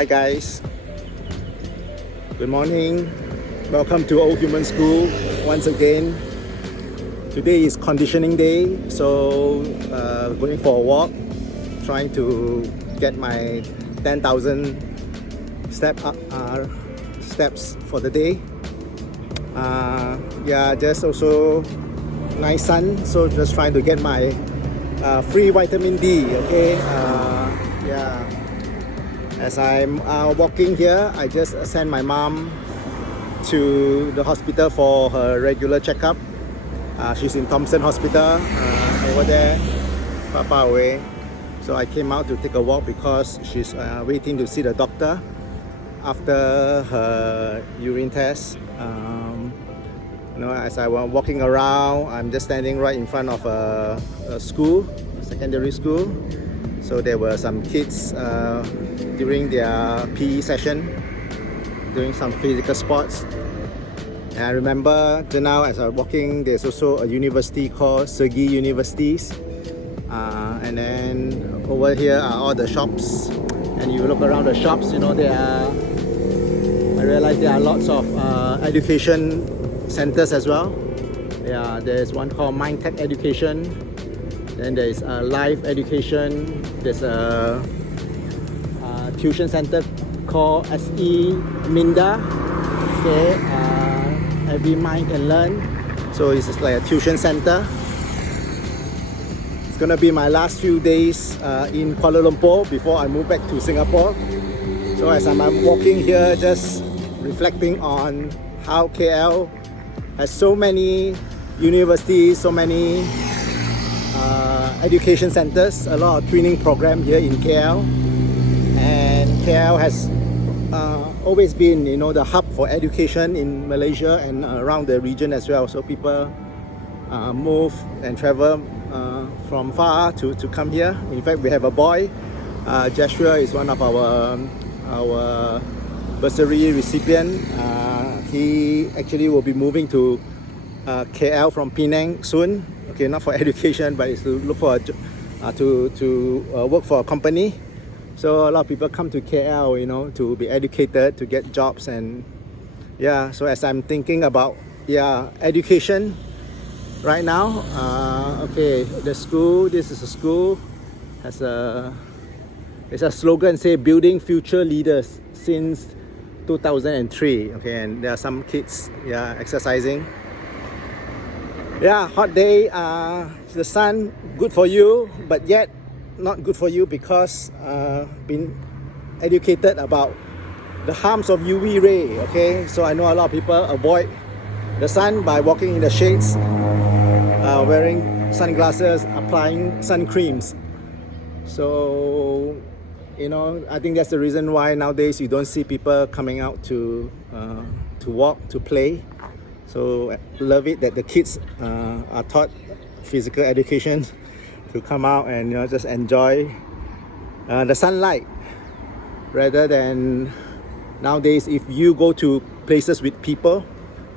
Hi guys, good morning. Welcome to Old Human School once again. Today is conditioning day, so going for a walk, trying to get my 10,000 steps for the day. Just also nice sun, so just trying to get my free vitamin D. Okay, As I'm walking here, I just sent my mom to the hospital for her regular checkup. She's in Thompson Hospital over there, far away. So I came out to take a walk because she's waiting to see the doctor after her urine test. As I was walking around, I'm just standing right in front of a school, a secondary school. So there were some kids during their PE session, doing some physical sports. And I remember just now as I was walking, there's also a university called Segi Universities. And then over here are all the shops. And you look around the shops, I realize there are lots of education centers as well. There's one called Mindtech Education. Then there is Life Education. There's a tuition center called SE Minda. Okay, every mind can learn. So it's just like a tuition center. It's gonna be my last few days in Kuala Lumpur before I move back to Singapore. So as I'm walking here, just reflecting on how KL has so many universities, so many education centers, a lot of training program here in KL. And KL has always been, the hub for education in Malaysia and around the region as well. So people move and travel from far to come here. In fact, we have a boy, Joshua is one of our bursary recipient. He actually will be moving to KL from Penang soon. Okay, not for education, but it's to look for to work for a company. So a lot of people come to KL, to be educated, to get jobs, and so as I'm thinking about education right now, the school, this is a school, has it's a slogan say building future leaders since 2003. Okay, and there are some kids exercising. Hot day, the sun good for you, but yet not good for you because been educated about the harms of UV ray. Okay, so I know a lot of people avoid the sun by walking in the shades, wearing sunglasses, applying sun creams. So I think that's the reason why nowadays you don't see people coming out to walk, to play. So love it that the kids are taught physical education to come out and just enjoy the sunlight, rather than nowadays if you go to places with people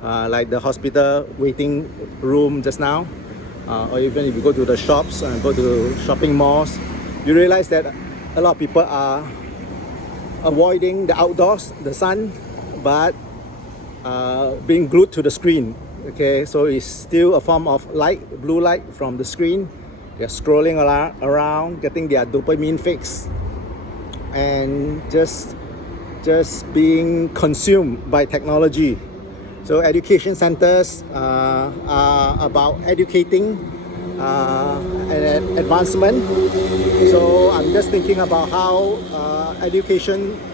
like the hospital waiting room just now, or even if you go to the shops and go to shopping malls, you realize that a lot of people are avoiding the outdoors, the sun, but being glued to the screen. Okay, so it's still a form of light, blue light from the screen. They're scrolling around, getting their dopamine fix, and just being consumed by technology. So education centers are about educating and advancement. So I'm just thinking about how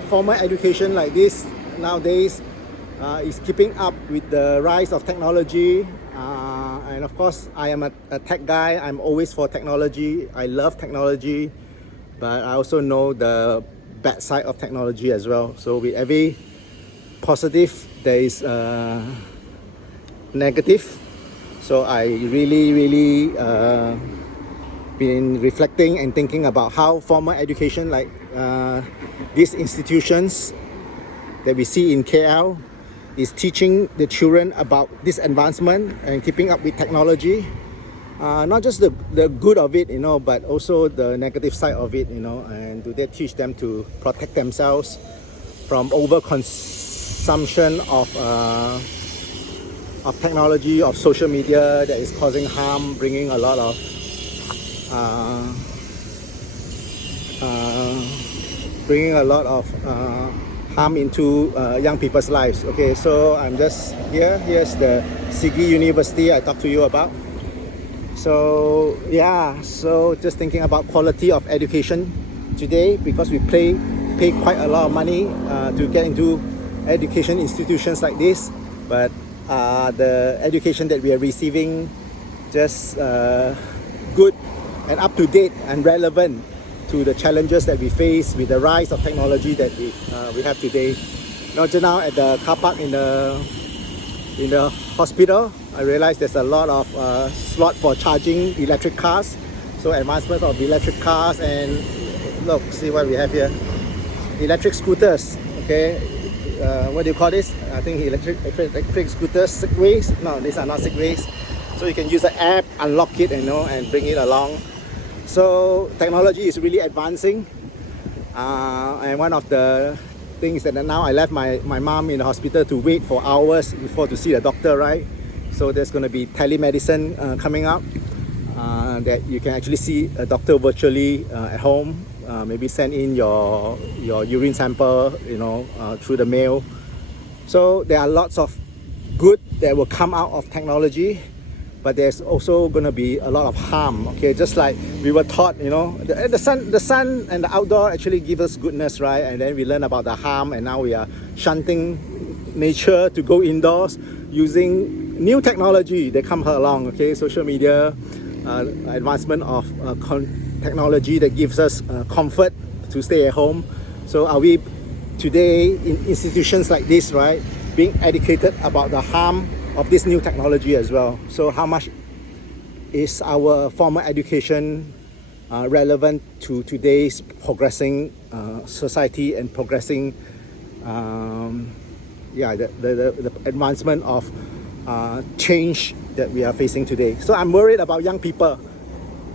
formal education like this nowadays is keeping up with the rise of technology. And of course, I am a tech guy. I'm always for technology. I love technology, but I also know the bad side of technology as well. So with every positive, there is negative. So I really been reflecting and thinking about how formal education like these institutions that we see in KL is teaching the children about this advancement and keeping up with technology. Not just the good of it, but also the negative side of it, and do they teach them to protect themselves from overconsumption of technology, of social media that is causing harm, bringing a lot of harm into young people's lives. Okay, so I'm just here. Here's the Sigi University I talked to you about. So yeah, so just thinking about quality of education today, because we pay quite a lot of money to get into education institutions like this, but the education that we are receiving just good and up to date and relevant to the challenges that we face with the rise of technology that we have today. Just now at the car park in the hospital, I realized there's a lot of slot for charging electric cars. So advancement of electric cars, and look, see what we have here. Electric scooters, okay. What do you call this? I think electric scooters, segways. No, these are not segways. So you can use the app, unlock it, and bring it along. So technology is really advancing, and one of the things that now I left my mom in the hospital to wait for hours before to see the doctor, right? So there's going to be telemedicine coming up, that you can actually see a doctor virtually at home. Maybe send in your urine sample, through the mail. So there are lots of good that will come out of technology, but there's also going to be a lot of harm. Okay, just like we were taught, the sun and the outdoor actually give us goodness, right? And then we learn about the harm, and now we are shunting nature to go indoors using new technology that come along. Okay, social media, advancement of technology that gives us comfort to stay at home. So are we today in institutions like this, right, being educated about the harm of this new technology as well? So how much is our formal education relevant to today's progressing society and progressing the advancement of change that we are facing today? So I'm worried about young people.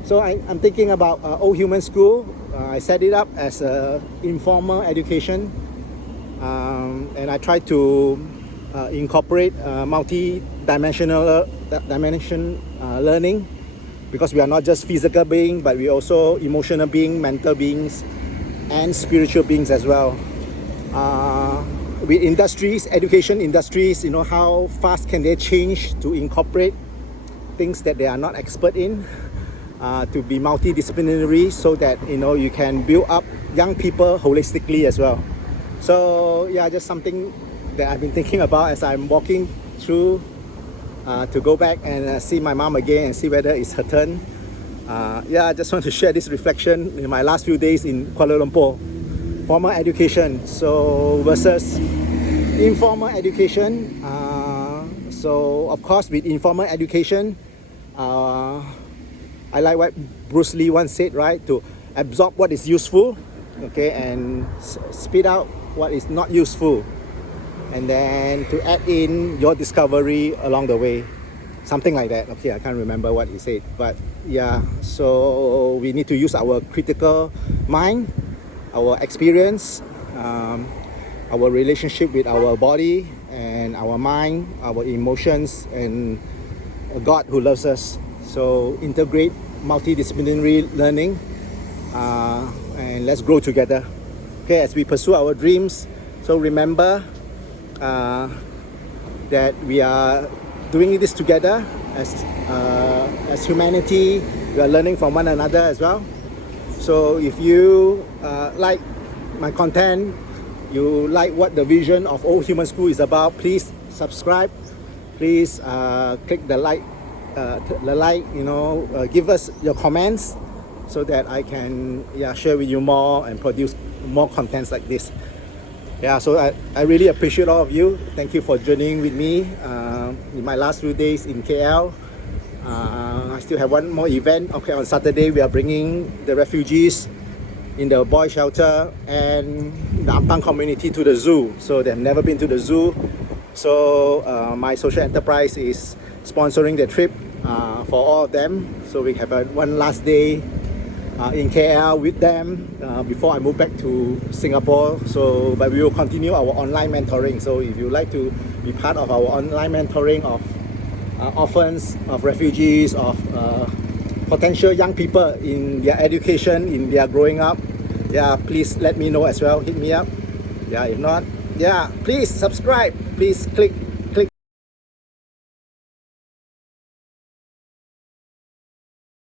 So I'm thinking about Old Human School. I set it up as an informal education, and I try to incorporate multi-dimensional learning, because we are not just physical beings, but we also emotional beings, mental beings, and spiritual beings as well. With industries, education industries, how fast can they change to incorporate things that they are not expert in, to be multidisciplinary, so that you can build up young people holistically as well. So yeah, just something that I've been thinking about as I'm walking through to go back and see my mom again and see whether it's her turn. I just want to share this reflection in my last few days in Kuala Lumpur. Formal education versus informal education. So of course, with informal education, I like what Bruce Lee once said, right? To absorb what is useful, okay, and spit out what is not useful, and then to add in your discovery along the way, something like that. Okay, I can't remember what he said, but yeah. So we need to use our critical mind, our experience, our relationship with our body and our mind, our emotions, and a God who loves us. So integrate multidisciplinary learning, and let's grow together. Okay, as we pursue our dreams. So remember that we are doing this together as humanity. We are learning from one another as well. So if you like my content, you like what the vision of Old Human School is about, please subscribe. Please click the like, give us your comments so that I can share with you more and produce more contents like this. So I really appreciate all of you. Thank you for journeying with me in my last few days in KL. I still have one more event. Okay, on Saturday we are bringing the refugees in the boy shelter and the Ampang community to the zoo. So they've never been to the zoo. So my social enterprise is sponsoring the trip for all of them. So we have one last day in KL with them before I move back to Singapore. So, but we will continue our online mentoring. So, if you like to be part of our online mentoring of orphans, of refugees, of potential young people in their education, in their growing up, yeah, please let me know as well. Hit me up. Yeah, if not, yeah, please subscribe. Please click